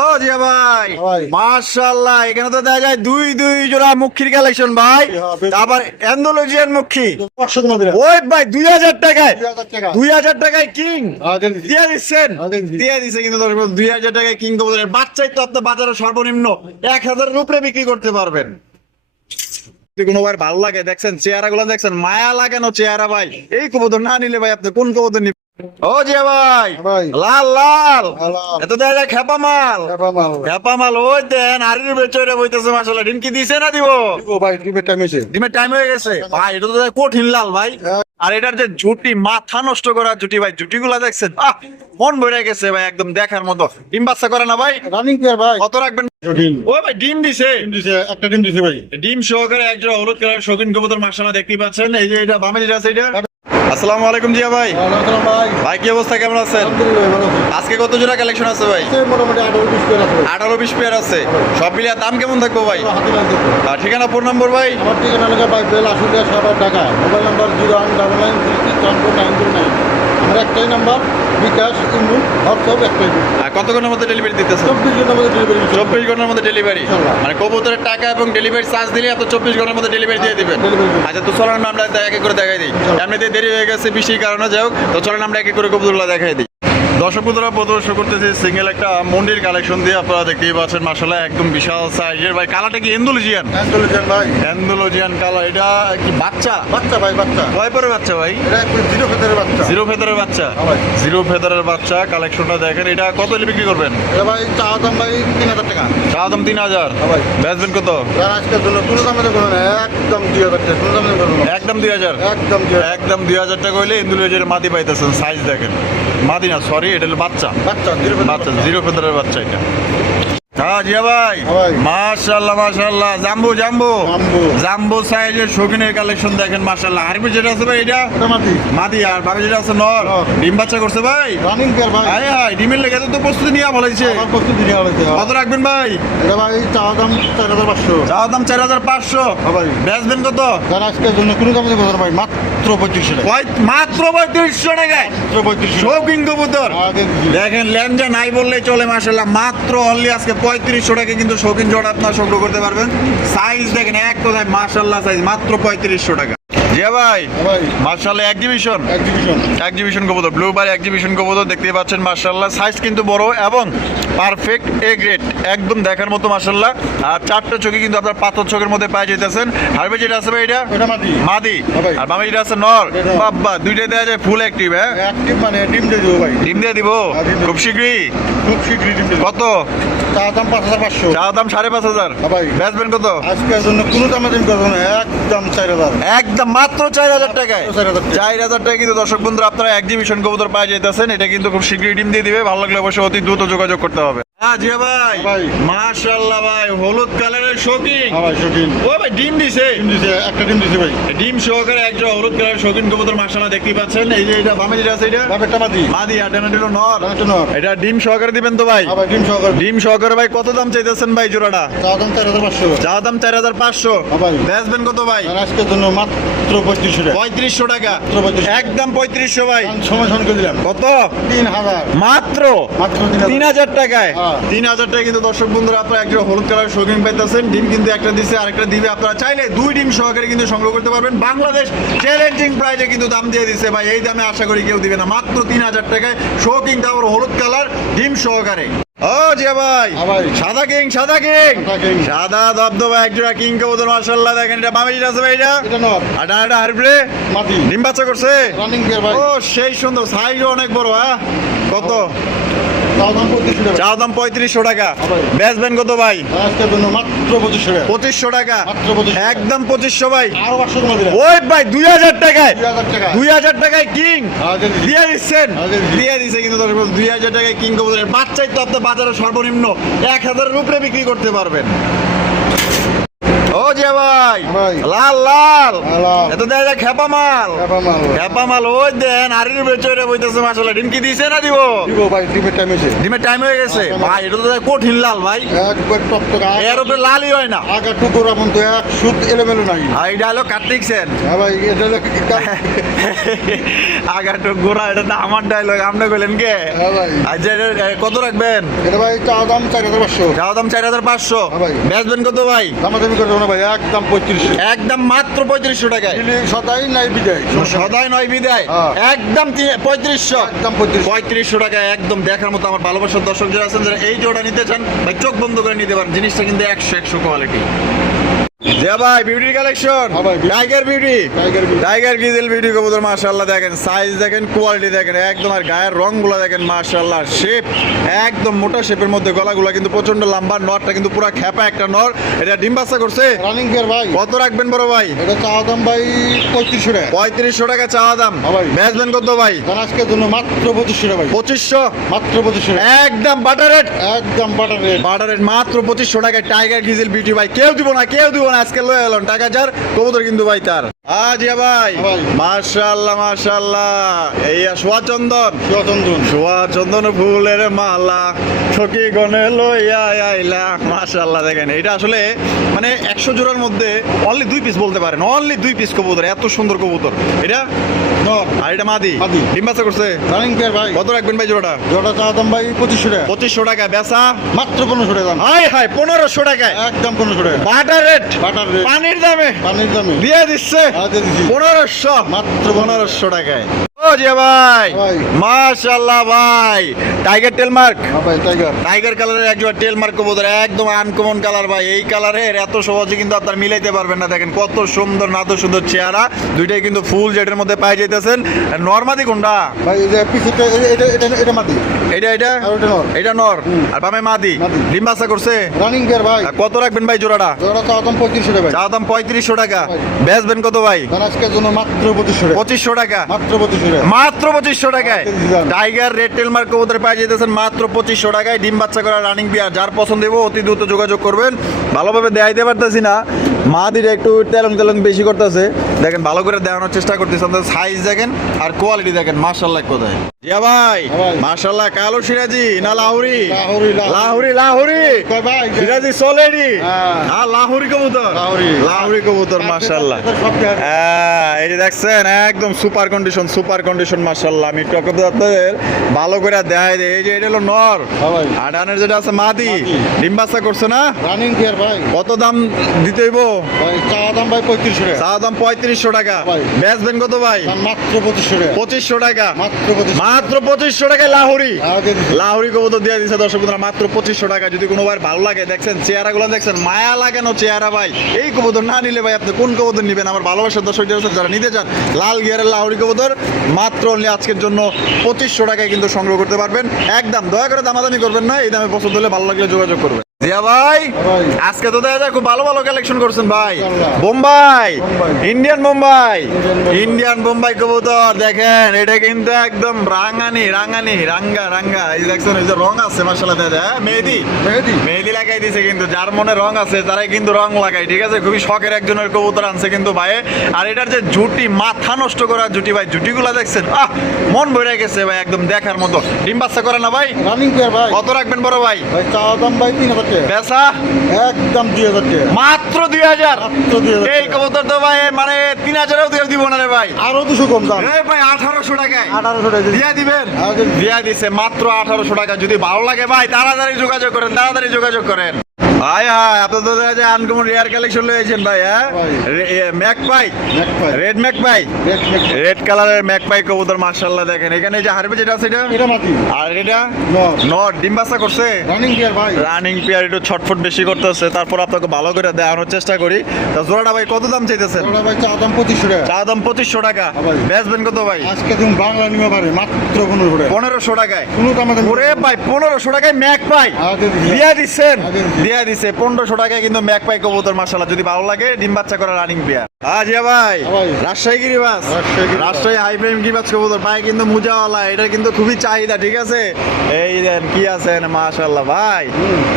ও জিয়া ভাই, মাশাআল্লাহ, এখানে তো দেখা যায় দুই দুই জোড়া মুখির কালেকশন ভাই। তারপর অ্যান্ডালুজিয়ান মুখি ওই ভাই 2000 টাকায়, 2000 টাকায় কিং দিয়ে দিচ্ছেন, দিয়ে দিচ্ছে কিন্তু 2000 টাকায় কিং কবুতরের বাচ্চাই তো আপনি বাজারে সর্বনিম্ন 1000-এর উপরে বিক্রি করতে পারবেন। কোনো ভাই ভালো লাগে দেখছেন চেহারা গুলো, দেখছেন মায়া লাগানো চেহারা ভাই। এই কবুতর না নিলে ভাই আপনি কোন কবুতর নিবেন? ও জিয়া ভাই, লাল লাল এত দেখা যায় খেপা মাল, খেপা মাল ওই দেন আরির বেচরে বইতেছে মাশাআল্লাহ। ডিম কি দিছে না দিব? ভাই ডিমের টাইম হয়েছে, ডিমের টাইম হয়ে গেছে ভাই। এটা তো কঠিন লাল ভাই। আর এটার যে জুটি, মাথা নষ্ট করা জুটি ভাই, জুটি গুলা দেখছেন মন ভরে গেছে ভাই, একদম দেখার মতো। ডিম বাচ্চা করে না ভাই? রানিং প্লেয়ার ভাই। কত রাখবেন? ও ভাই ডিম দিছে, একটা ডিম দিছে ভাই। ডিম সহকারে একজোড়া হলুদ কালার শৌখিন কবুতর মাশাআল্লাহ দেখতেই পাচ্ছেন। এই যে এটা বামে যেটা আছে এটা। আসসালামু আলাইকুম জিয়া ভাই। ভাই কি অবস্থা, কেমন আছেন? আজকে কত জোড়া কালেকশন আছে ভাই? মোটামুটি 18-20 পেয়ার আছে। সব মিলিয়ে দাম কেমন থাকবে ভাই? আর ঠিকানা ফোন নম্বর ভাই? আমার ঠিকানা লেখা ভাই বেল আশুলিয়া সাভার ঢাকা। Mobile number 019933499। আমার একটাই নাম্বার, বিকাশ ইমু হোয়াটসঅ্যাপ একটাই। আর কত ঘন্টার মধ্যে ডেলিভারি দিতেছেন? 24 ঘন্টার মধ্যে ডেলিভারি। 24 ঘন্টার মধ্যে ডেলিভারি। মানে কবুতরের টাকা এবং ডেলিভারি চার্জ দিলে আপনি 24 ঘন্টার মধ্যে ডেলিভারি দিয়ে দিবেন। আচ্ছা, তো চলেন আমরা এক এক করে দেখাই দিই। এমনিতে দেরি হয়ে গেছে বৃষ্টির কারণে, যাই হোক, তো চলেন আমরা এক এক করে কবুতরগুলো দেখাই দিই। দর্শক বন্ধুরা, প্রদর্শন করতেছি সিঙ্গেল একটা মন্ডির কালেকশন দিয়ে। আপনারা দেখতেই পাচ্ছেন মাশাআল্লাহ একদম বিশাল সাইজের ভাই। কালারটা কি এন্ডালুজিয়ান? অ্যান্ডালুজিয়ান ভাই। এন্ডালুজিয়ান কালার। এটা কি বাচ্চা? বাচ্চা ভাই, বাচ্চা। কয় পরের বাচ্চা ভাই? এটা একদম জিরো ফেদারের বাচ্চা। জিরো ফেদারের বাচ্চা। জিরো ফেদারের বাচ্চা কালেকশনটা দেখেন। এটা কত হলে বিক্রি করবেন? এটা ভাই চাওয়া দাম ভাই 3000 টাকা। চাওয়া দাম 3000। ভাই বেচবেন কত? আজকের জন্য কোনো দামে দেবো না, একদম 2000 টাকা। কোনো দামে দেবো না, একদম 2000। একদম 2000। একদম 2000 টাকা হইলে এন্ডালুজিয়ান মাদি পাইতেছেন। সাইজ দেখেন, মাদি না সরি, এটা হলো বাচ্চা। বাচ্চা জিরো ফেদার বাচ্চা, জিরো ফেদারের বাচ্চা এটা। হ্যাঁ জিয়া ভাই, মাশাআল্লাহ মাশাআল্লাহ। জাম্বো জাম্বো জাম্বো সাইজের শৌখিনের কালেকশন দেখেন মাশাআল্লাহ। আরবি যেটা আছে ভাই এটা মাটি মাদি, আর বাবা যেটা আছে নর। ডিম বাচ্চা করছে ভাই। রানিং পেয়ার ভাই। আয় হায়, ডিমের লেগে তো প্রস্তুতি নিয়ে বলাইছে। আমার প্রস্তুতি নিয়ে হয়েছে। কত রাখবেন ভাই? এটা ভাই চাওয়া দাম 4500। চাওয়া দাম 4500। ভাই বেচবেন কত? কারণ আজকের জন্য কোনো দামে দেবো না ভাই, মাত্র 3500 টাকা। মাত্র 3500 টাকায় মাত্র 3500। শৌখিন কবুতর আগে দেখেন, ল্যাঞ্জা নাই বললেই চলে মাশাআল্লাহ। মাত্র অনলি আজকে 3500 টাকা কিন্তু শৌখিন জোড়া আপনারা সংগ্রহ করতে পারবেন। সাইজ দেখেন এক কথায় মাশাআল্লাহ, সাইজ মাত্র 3500 টাকা। জি ভাই, মাশাআল্লাহ এক্সিবিশন এক্সিবিশন কবুতর, ব্লুবার এক্সিবিশন কবুতর দেখতেই পাচ্ছেন মাশাআল্লাহ। সাইজ কিন্তু বড় এবং পারফেক্ট এ গ্রেড, একদম দেখার মতো মাশাআল্লাহ। আর চারটা চোখে কিন্তু আপনার পাথর চোখের মধ্যে পাই যেতেছেন। হারবে যেটা আছে ভাই এটা মাদি, আর বামে যেটা আছে নর। বাবা দুইটাই দেওয়া যায় ফুল অ্যাক্টিভ। হ্যাঁ অ্যাক্টিভ মানে ডিম দিয়ে দেবো ভাই। ডিম দিয়ে দিব খুব শীঘ্রই। খুব শীঘ্রই ডিম দিয়ে। কত চাওয়া দাম 5500। চাওয়া দাম 5500। ভাই বেচবেন কত? আজকের জন্য কোনো দামে দিন করবো না, একদম 4000। একদম মাত্র 4000 টাকায়। 4000 টাকা কিন্তু দর্শক বন্ধুরা আপনারা এক্সিবিশন কবুতর পাই যেতেছেন। এটা কিন্তু খুব শীঘ্রই ডিম দিয়ে দিবে। ভালো লাগলে অবশ্যই অতি দ্রুত যোগাযোগ করতে হবে। জিয়া ভাই, মাশাআল্লাহ ভাই, হলুদ কালারের শৌখিন। ভাই শৌখিন। ও ভাই ডিম দিছে, একটা ডিম দিছে ভাই। ডিম সহকারে একজোড়া হলুদ কালারের শৌখিন কবুতর মাশাআল্লাহ দেখতেই পাচ্ছেন। এই যে এটা বামে যেটা আছে এটা বাপেরটা মাদি। মাদি, আর ডানাটা হলো নর। নর। এটা ডিম সহকারে দিবেন তো ভাই? ভাই ডিম সহকারে। ডিম সহকারে ভাই কত দাম চাইতেছেন ভাই জোড়াটা? চাওয়া দাম 4500। চাওয়া দাম 4500। ভাই বেচবেন কত ভাই? আজকের জন্য মাত্র 3500 টাকা। 3500 টাকা। একদম 3500 ভাই। সময় করে দিলাম। কত? 3000। মাত্র 3000 টাকায়। 3000 টাকা কিন্তু দর্শক বন্ধুরা আপনারা একটা হলুদ কালার শৌখিন পাইতেছেন। ডিম কিন্তু একটা দিছে, আরেকটা দিবে। আপনারা চাইলে দুই ডিম সহকারে কিন্তু সংগ্রহ করতে পারবেন। বাংলাদেশ চ্যালেঞ্জিং প্রাইজে কিন্তু দাম দিয়ে দিছে ভাই। এই দামে আশা করি কেউ দিবে না। মাত্র 3000 টাকায় শৌখিন কাপড় হলুদ কালার ডিম সহকারে। ও জিয়া ভাই, সাদা কিং সাদা কিং সাদা দবদবা একজোড়া কিং কবুতর মাশাআল্লাহ দেখেন। এটা বামে যেটা আছে ভাই এটা নর, আর ডানাটা হারবে মাদি। ডিম বাচ্চা করছে। রানিং পেয়ার ভাই। ও সেই সুন্দর, সাইজও অনেক বড়। হ্যাঁ কত? চাওয়া দাম 3500 টাকা। বেচবেন কত ভাই? আজকের জন্য মাত্র 2500 টাকা। একদম 2500 ভাই। আরো 500 কম দিলাম। ওই ভাই 2000 টাকায়, 2000 টাকা। 2000 টাকায় কিং দিয়ে দিচ্ছেন, দিয়ে দিচ্ছে কিন্তু 2000 টাকায় কিং কবুতরের বাচ্চাই তো আপনি বাজারে সর্বনিম্ন 1000-এর উপরে বিক্রি করতে পারবেন। ও যে ভাই ভাই। লাল লাল লাল। এত দেখা যায় খেপা মাল খেপা মাল। খেপা মাল ওই দেন আরির বেচরে বইতেছে মাশাআল্লাহ ডিম কি দিছে না দিব দিব ভাই, ডিমের টাইম এসে। ডিমের টাইম হয়ে গেছে হ্যাঁ, ভাই এটা তো কঠিন লাল ভাই একবার টকটক এর উপরে লালই হয় না আগা টুকুর আপন তো এক সুদ এলোমেলো নাই। আর এটা হলো কার্তিক সেন হ্যাঁ ভাই, এটা হলো আগাটো গোড়া এটা না আমার ডায়লগ আপনি কইলেন কে হ্যাঁ ভাই। আচ্ছা এটা কত রাখবেন এটা ভাই চা দাম 4500। যাও দাম 4500 হ্যাঁ ভাই। বেচবেন কত ভাই দামাদামি করে দেবো না ভাই, একদম 3500। একদম মাত্র 3500 টাকায় দিলি সদাই নাই বিদায়। সদাই নয় বিদায় হ্যাঁ। একদম 3500 একদম 3500। 3500 টাকায় একদম দেখার মতো আমার ভালোবাসার দর্শক যারা আছেন যারা এই জোড়া নিতে চান ভাই চোখ বন্ধ করে নিতে পারেন জিনিসটা কিন্তু 100 কোয়ালিটি যে ভাই বিউটি কালেকশন হ্যাঁ ভাই। Tiger beauty tiger beauty. Tiger grizzle beauty কবুতর মাশাআল্লাহ দেখেন সাইজ দেখেন কোয়ালিটি দেখেন একদম আর গায়ের রংগুলো দেখেন মাশাআল্লাহ শেপ একদম মোটা শেপের মধ্যে গলাগুলো কিন্তু প্রচন্ড লম্বা নরটা কিন্তু পুরো খেপা একটা নর এটা ডিম বাচ্চা করছে রানিং গিয়ার ভাই। কত রাখবেন বড় ভাই এটা চা দাম ভাই 3500 টাকা। 3500 টাকা চাওয়া দাম হ্যাঁ ভাই। বেচবেন কত ভাই কারণ আজকের জন্য মাত্র 2500 টাকা ভাই। 2500 মাত্র 2500 টাকা। একদম বাটার রেট একদম বাটার রেট। বাটার রেট মাত্র 2500 টাকায় টাইগার গ্রিজেল বিউটি ভাই কেউ দিব না আজকে লয়ে এলেন টাকা যার কবুতর কিন্তু ভাই তার আজিয়া ভাই হ্যাঁ ভাই। মাশাআল্লাহ মাশাআল্লাহ এই সোয়া চন্দন চন্দন। সোয়া চন্দন ফুলের মালা সখী গনে লইয়া আইলা মাশাআল্লাহ দেখেন এটা আসলে মানে 100 জোড়ার মধ্যে অনলি 2 পিস বলতে পারেন অনলি 2 পিস কবুতর এত সুন্দর কবুতর এটা নর। আর এটা মাদি মাদি। ডিম বাচ্চা করছে রানিং গিয়ার ভাই। কত রাখবেন ভাই জোড়াটা জোড়া চা দাম ভাই 2500 টাকা। 2500 টাকা বেচা মাত্র 1500 টাকা দাম। হাই হাই 1500 টাকায় একদম 1500 টাকা। Butter rate butter rate. পানির দামে পানির দামে। দিয়ে দিচ্ছে হ্যাঁ, দিয়ে দিছি। 1500 মাত্র 1500 টাকায় ও জি ভাই ভাই। মাশাআল্লাহ ভাই টাইগার টেল মার্ক হ্যাঁ ভাই, টাইগার। টাইগার কালারের একজন টেল মার্ক কবুতর একদম আনকমন কালার ভাই এই কালারের এত সহজে কিন্তু আপনার মিলাইতে পারবেন না দেখেন কত সুন্দর না তো সুন্দর চেহারা দুইটাই কিন্তু ফুল জেটের মধ্যে পাই যাইতেছেন নরমাদি কোনটা ভাই এই যে পিছুটা এটা মাটি। এটা এটা আর ওটা নর। এটা নর আর বামে মাদি মাদি। ডিম বাচ্চা করছে রানিং গিয়ার ভাই। আর কত রাখবেন ভাই জোড়াটা জোড়া চা দাম 3500 টাকা ভাই। চা দাম 3500 টাকা ভাই। বেচবেন কত ভাই কারণ আজকের জন্য মাত্র 2500 টাকা। 2500 টাকা মাত্র 2500 টাকা। মাত্র 2500 টাকায় দিলাম। টাইগার রেড টেল মার্ক কবুতর পাই যেতেছেন মাত্র 2500 টাকায় ডিম বাচ্চা করা রানিং বিয়ার যার পছন্দ দেবো অতি দ্রুত যোগাযোগ করবেন ভালোভাবে দেখাইতে পারতেছি না মা দিটা একটু তেলং তেলং বেশি করতেছে দেখেন ভালো করে দেখানোর চেষ্টা করতেছে সাইজ দেখেন আর কোয়ালিটি দেখেন মাশাআল্লাহ কোথায় জিয়া ভাই ভাই। মাশাআল্লাহ কালো সিরাজি না লাহুরি লাহুরি, লাহুরি লাহুরি কয় ভাই? সিরাজি সোলেডি হ্যাঁ। আর লাহুরি কবুতর লাহুরি। লাহুরি কবুতর মাশাআল্লাহ সব দেয়া। হ্যাঁ, এই যে দেখছেন একদম সুপার কন্ডিশন মাশাআল্লাহ আমি টকদাতের ভালো করে দেখাই দেই এই যে এটা হলো নর হ্যাঁ ভাই। আডানের যেটা আছে মাদি মাদি। ডিম বাচ্চা করছে না রানিং গিয়ার ভাই। কত দাম দিতে হইব ভাই চা দাম ভাই 3500 টাকা। চা দাম 3500 টাকা ভাই। বেচবেন কত ভাই দাম মাত্র 2500 টাকা। 2500 টাকা মাত্র 2500। মাত্র 2500 টাকায় লাহুরি হ্যাঁ, দিয়ে দিছি। লাহুরি কবুতর দিয়ে দিছে দর্শক বন্ধুরা মাত্র 2500 টাকা যদি কোনো ভাই ভালো লাগে দেখছেন চেহারাগুলো দেখছেন মায়া লাগানো চেহারা ভাই এই কবুতর না নিলে ভাই আপনি কোন কবুতর নেবেন আমার ভালোবাসার দর্শক যারা নিতে চান লাল গিয়ারের লাহুরি কবুতর মাত্র only আজকের জন্য 2500 টাকায় কিন্তু সংগ্রহ করতে পারবেন একদম দয়া করে দামাদামি করবেন না এই দামে পছন্দ হলে ভালো লাগলে যোগাযোগ করবেন জিয়া ভাই ভাই। আজকে তো দেখা যায় খুব ভালো ভালো কালেকশন করছেন ভাই ইনশাআল্লাহ। বোম্বাই বোম্বাই। ইন্ডিয়ান বোম্বাই বোম্বাই। ইন্ডিয়ান বোম্বাই কবুতর দেখেন এটা কিন্তু একদম রাঙানি রাঙ্গা এই যে দেখছেন এই যে রং আছে মাশাআল্লাহ দাদা মেহেদি মেহেদি। মেহেদি লাগাই দিছে কিন্তু যার মনে রং আছে তারাই কিন্তু রং লাগায় ঠিক আছে খুবই শখের একজনের কবুতর আনছে কিন্তু ভাই আর এটার যে জুটি মাথা নষ্ট করা জুটি ভাই জুটিগুলা দেখছেন মন ভরে গেছে ভাই একদম দেখার মতো ডিম বাচ্চা করে না ভাই রানিং গিয়ার ভাই। কত রাখবেন বড় ভাই ভাই চা দাম ভাই 3000 টাকা। পেশা একদম 2000 টাকা। মাত্র 2000 মাত্র 2000 এই টাকা। কবুতর তো ভাই মানে 3000 দিয়ে দিব না রে ভাই আরো 200 কম দাম। এই ভাই 1800 টাকায় 1800 টাকা। দিয়া দিবেন হ্যাঁ, দিয়ে দিছি। দিয়া দিছে মাত্র 1800 টাকা যদি ভালো লাগে ভাই তাড়াতাড়ি যোগাযোগ করেন হাই আপনার তো দেখা যায় আনকমন রেয়ার কালেকশন লয়েছেন ভাই হ্যাঁ magpie magpie. Red magpie red Mac. Red কালারের ম্যাকপাই কবুতর মাশাআল্লাহ দেখেন এখানে যে হারবে যেটা আছে এটা এটা মাটি। আর এটা নর। নট ডিম বাচ্চা করছে রানিং গিয়ার ভাই। রানিং পেয়ার একটু ছটফট বেশি করতেছে তারপর আপনাকে ভালো করে দেওয়ানোর চেষ্টা করি তা জোড়াটা ভাই কত দাম চাইতেছেন জোড়া ভাই চা দাম 2500 টাকা। চা দাম 2500 টাকা হ্যাঁ ভাই। বেচবেন কত ভাই আজকে তুমি বাংলা নিতে পারে মাত্র 1500 টাকা। 1500 টাকায় কোনো দাম আমাদের ওরে ভাই 1500 টাকায় ম্যাক পাই হ্যাঁ, দিয়ে দিছি। দিয়া দিচ্ছেন হ্যাঁ, দিয়ে দিছি। দিয়া দিছে 1500 টাকায় কিন্তু ম্যাকপাই কবুতর মাশাআল্লাহ, যদি ভালো লাগে ডিম বাচ্চা করা রানিং পেয়ার। জিয়া ভাই ভাই। রাজশাহী গিরিবাস, রাজশাহী হাই ফ্রেম গিরিবাস কবুতর ভাই কিন্তু মুজাওয়ালা, এটা কিন্তু খুবই চাহিদা, ঠিক আছে। এই দেন কি আছে মাশাআল্লাহ ভাই,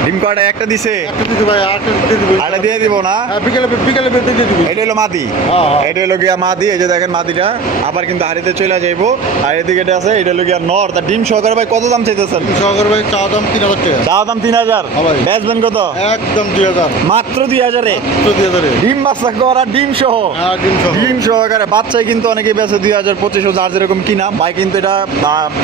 ডিম কয়টা একটা দিছে, একটা দিতে ভাই, আরেকটা দিয়ে দিবো। আরে দিয়ে দিব না, বিকেলে বিকেলে দিয়ে দিবি। এটা হলো মাদি, হ্যাঁ। এটা হলো গিয়া মাদি, এই যে দেখেন মাদিটা আবার কিন্তু হাড়িতে চলে যাইবো। আর এদিকে এটা আছে, এটা হলো গিয়া নর। তার ডিম সহকারে ভাই কত দাম চাইতেছেন? সহকারে ভাই চা দাম 3000 টাকা। চা দাম 3000, হ্যাঁ ভাই। বেচবেন কত? একদম 2000। মাত্র 2000 এ তো 2000 ডিম বাচ্চা করা, ডিম সহ, হ্যাঁ ডিম সহ। ডিম সহকারে বাচ্চায় কিন্তু অনেকে বেছে 2000 2500, যার যেরকম কিনা ভাই কিন্তু এটা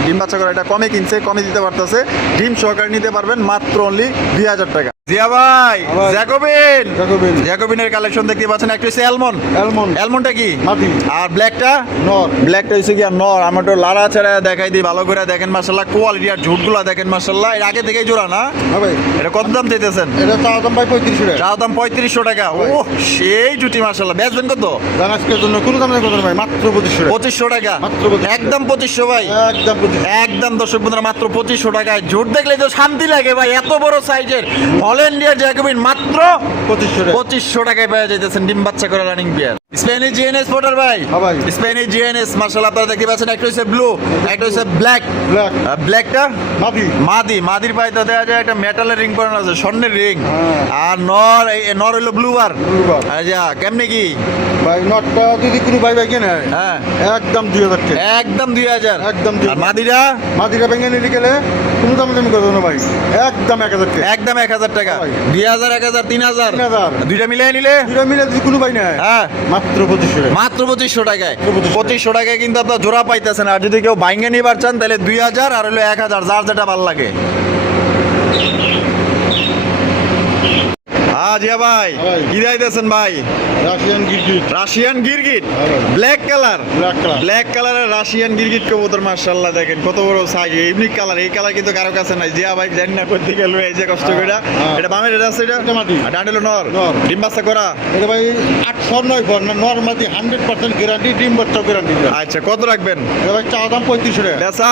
ডিম বাচ্চা করা এটা কমে কিনছে, কমে দিতে পারতেছে। ডিম সহকারে নিতে পারবেন মাত্র অনলি 2000 টাকা। জিয়া ভাই ভাই। Jacobin, Jacobin. জ্যাকোবিনের কালেকশন দেখতে পাচ্ছেন, একটা হচ্ছে অ্যালমন্ড, অ্যালমন্ড। অ্যালমন্ডটা কি মাদি। আর ব্ল্যাকটা নর। ব্ল্যাকটা হচ্ছে কি নর। আমার তো লাড়া ছাড়া দেখাই দিই ভালো করে, দেখেন মাশাআল্লাহ কোয়ালিটি আর ঝুটগুলা দেখেন মাশাআল্লাহ, এর আগে থেকেই জোড়া না। হ্যাঁ ভাই। এটা কত দাম চাইতেছেন? এটা চা দাম ভাই 3500 টাকা। চা দাম 3500 টাকা। ও সেই জুটি মাশাআল্লাহ, বেচবেন কত? আজকের জন্য কোনো দাম নেই কত ভাই, মাত্র 2500 টাকা। 2500 টাকা, মাত্র 2500 একদম 2500 ভাই, একদম 2500। একদম দর্শক বন্ধুরা মাত্র 2500 টাকায়। ঝুট দেখলে তো শান্তি লাগে ভাই, এত বড় সাইজের হল্যান্ডিয়ার জ্যাকোবিন মাত্র 2500 টাকা। 2500 টাকায় পেয়ে যাইতেছেন ডিম বাচ্চা করে রানিং বিয়ার। স্প্যানিশ জিএনএস পোর্টার ভাই, হ্যাঁ ভাই। স্প্যানিশ জিএনএস মাশাআল্লাহ আপনারা দেখতে পাচ্ছেন, একটা হচ্ছে ব্লু, একটা হচ্ছে ব্ল্যাক। ব্ল্যাক। ব্ল্যাকটা মাদি। মাদি, মাদির পায়ে তো দেওয়া যায় একটা মেটালের রিং পরানো আছে, স্বর্ণের রিং। হ্যাঁ। আর নর, নর হলো ব্লু বার। Blue bar। আচ্ছা কেমনে কি? ভাই নটটা যদি কোনো ভাই ভাই কেনে হ্যাঁ একদম 2000 টাকা। একদম 2000, একদম 2000। আর মাদিরা মাদিরা ভেঙে নিতে গেলে কোনো দাম দামি করবো না ভাই, একদম 1000 টাকা। একদম 1000 টাকা, ভাই। 2000 1000 3000 3000। দুইটা মিলিয়ে নিলে দুটো মিলে যদি কোনো ভাই নেয় হ্যাঁ মাত্র 2500 টাকা। মাত্র 2500 টাকায়। 2500 2500 টাকায় কিন্তু আপনার জোড়া পাইতেছেন। আর যদি কেউ বাইঙ্গে নিবার চান তাহলে 2000 আর হলো 1000, যার যেটা ভালো লাগে। জিয়া ভাই ভাই। কি দিতেছেন ভাই? রাশিয়ান গিরগিট। রাশিয়ান গিরগিট, ভাই। Black colour, black colour. Black কালারের রাশিয়ান গিরগিট কবুতর মাশাআল্লাহ, দেখেন কত বড় সাইজ, ইউনিক কালার। এই কালার কিন্তু কারো কাছে নাই। জিয়া ভাই জানি না কোথা থেকে লয়ে এই যে কষ্ট করে। হ্যাঁ। এটা বামের, এটা আছে, এটা এটা মাদি। আর ডান্ডেল নর। নর। ডিম বাচ্চা করা। এটা ভাই 809 ঘর না নরমালি 100% গ্যারান্টি, ডিম বাচ্চা গ্যারান্টি। আচ্ছা কত রাখবেন? এটা ভাই চা দাম 3500 টাকা। বেচা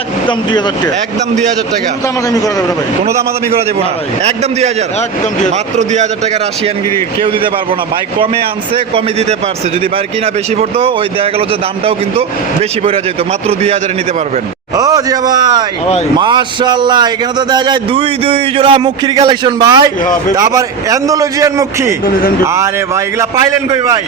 একদম 2000 টাকা। একদম 2000 টাকা, কোনো দামাদামি করা যাবে না ভাই, কোনো দামাদামি করা যাবে না, না ভাই। একদম 2000, একদম 2000। মাত্র 2000 টাকা রাশিয়ান গিরিট কেউ দিতে পারবো না ভাই। কমে আনছে, কমে দিতে পারছে। যদি বাইরে কিনা বেশি পড়তো ওই দেখা গেল যে দামটাও কিন্তু বেশি পড়ে যেত। মাত্র 2000 নিতে পারবেন। ও জিয়া ভাই ভাই। মাশাআল্লাহ, এখানে তো দেখা যায় দুই জোড়া মুখির কালেকশন ভাই, হ্যাঁ, বেশ। আবার অ্যান্ডালুজিয়ান মুখি। অ্যান্ডালুজিয়ান। আরে ভাই এগুলা পাইলেন কই ভাই?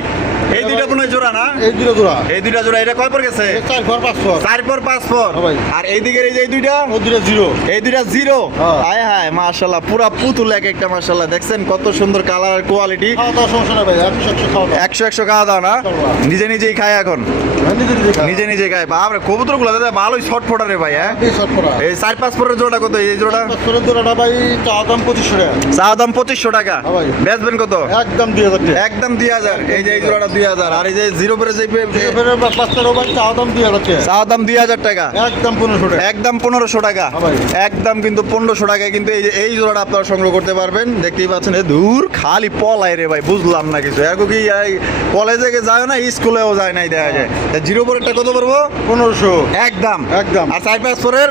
এই দুইটা কোনো জোড়া না? এই দুটো জোড়া এই দুইটা জোড়া, এটা কয় পর গেছে? 4 ঘর 5 ঘর। 4 পর 5 পর। হ্যাঁ ভাই। আর এই দিকের এই যে এই দুইটা, ও দুটো জিরো। এই দুইটা জিরো। হ্যাঁ। হায় হায় মাশাআল্লাহ, পুরা পুতুল এক একটা মাশাআল্লাহ, দেখছেন কত সুন্দর কালার আর কোয়ালিটি। খাওয়া দাওয়া সমস্যা নাই ভাই, 100 খাওয়া দাওয়া। 100 খাওয়া দাও না, নিজে নিজেই খায় এখন, নিজে নিজে খায়। বাপরে কবুতর গুলো ভালোই শর্ট ফোটারে ভাই। হ্যাঁ এই শর্ট করা। এই 4-5 পরের জোড়া কত? এই জোড়া পাঁচশোর জোড়াটা ভাই চা দাম 2500 টাকা। চা দাম 2500 টাকা, হ্যাঁ ভাই। বেচবেন কত? একদম 2000 টাকা। একদম 2000। এই যে এই জোড়াটা 2000, আর এই যে জিরো পরে যে এবারে পাঁচটার ওভার চা দাম 2000 টাকা। চা দাম 2000 টাকা, একদম 1500 টাকা। একদম 1500 টাকা, হ্যাঁ ভাই। একদম কিন্তু 1500 টাকায় কিন্তু এই যে এই জোড়াটা আপনারা সংগ্রহ করতে পারবেন। দেখতেই পাচ্ছেন এ দূর খালি পলাই রে ভাই, বুঝলাম না কিছু। এখন কি কলেজে যায় না, স্কুলেও যায় নাই দেখা যায়। তা জিরো পরেরটা কত পড়বো? 1500। একদম একদম। আর 4-5 পরের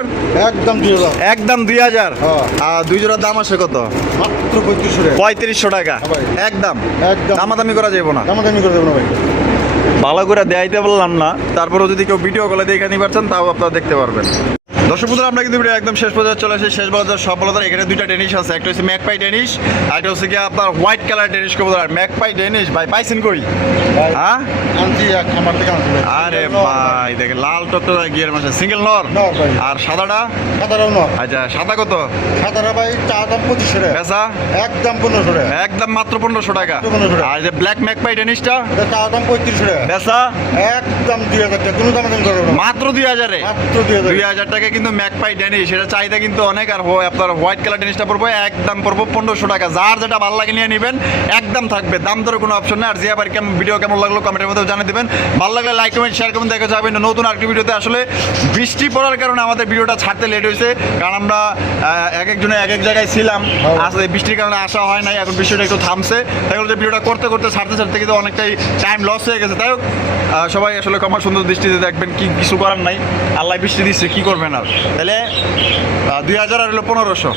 একদম 2000। একদম 2000। হ্যাঁ। আর দুই জোড়ার দাম আসে কত? মাত্র 3500 টাকা। 3500 টাকা, হ্যাঁ ভাই। একদম একদম দামাদামি করা যাবে না। দামাদামি করে দেবো না ভাই। ভালো করে দেখাইতে বললাম না, তারপরেও যদি কেউ ভিডিও কলে দেখে নিতে পারছেন তাও আপনারা দেখতে পারবেন। দর্শক বন্ধুরা, আমরা কিন্তু ভিডিও একদম শেষ পর্যায়ে চলে আসি। শেষ বলার সফলতার এখানে দুইটা ডেনিশ আছে, একটা হচ্ছে ম্যাকপাই ডেনিশ, আর একটা হচ্ছে কি আপনার হোয়াইট কালার ডেনিশ কবুতর। আর ম্যাকপাই ডেনিশ ভাই পাইছেন কই? হ্যাঁ আনছি এক খামার থেকে আনছি ভাই। আরে ভাই দেখেন লাল টকটকা গিয়ার মাসে সিঙ্গেল নর। নর ভাই। আর সাদাটা? সাদারাও নর। আচ্ছা সাদা কত? সাদারা ভাই চা দাম 2500 টাকা। পেশা? একদম 1500 টাকা। একদম মাত্র 1500 টাকা। 1500 টাকা। আর যে ব্ল্যাক ম্যাকপাই ডেনিশটা? এটা চা দাম 3500 টাকা। পেশা? একদম 2000 টাকা, কোনো দামাদামি করে দেবো না। মাত্র 2000-এ? মাত্র 2000। 2000 টাকা কিন্তু ম্যাকপাই ডেনিশ, সেটা চাহিদা কিন্তু অনেক। আর আপনার হোয়াইট কালার ডেনিশটা পড়বো একদম পড়বো 1500 টাকা। যার যেটা ভালো লাগে নিয়ে নেবেন, একদম থাকবে, দাম দরের কোনো অপশন নেই। আর জিয়া ভাই ভিডিও কেমন লাগলো কমেন্টের মধ্যে জানিয়ে দিবেন। ভালো লাগলে লাইক কমেন্ট শেয়ার করবেন। দেখা যাবে নতুন আরেকটি ভিডিওতে। আসলে বৃষ্টি পড়ার কারণে আমাদের ভিডিওটা ছাড়তে লেট হয়েছে, কারণ আমরা এক একজনে এক এক জায়গায় ছিলাম, আসলে বৃষ্টির কারণে আসা হয় নাই। এখন বৃষ্টিটা একটু থামছে, তাই বলে ভিডিওটা করতে করতে ছাড়তে কিন্তু অনেকটাই টাইম লস হয়ে গেছে। তাই হোক সবাই আসলে কমার সুন্দর দৃষ্টিতে দেখবেন, কি কিছু করার নাই, আল্লাহ বৃষ্টি দিচ্ছে কি করবেন। আর তাহলে 2000 আর হলো 1500।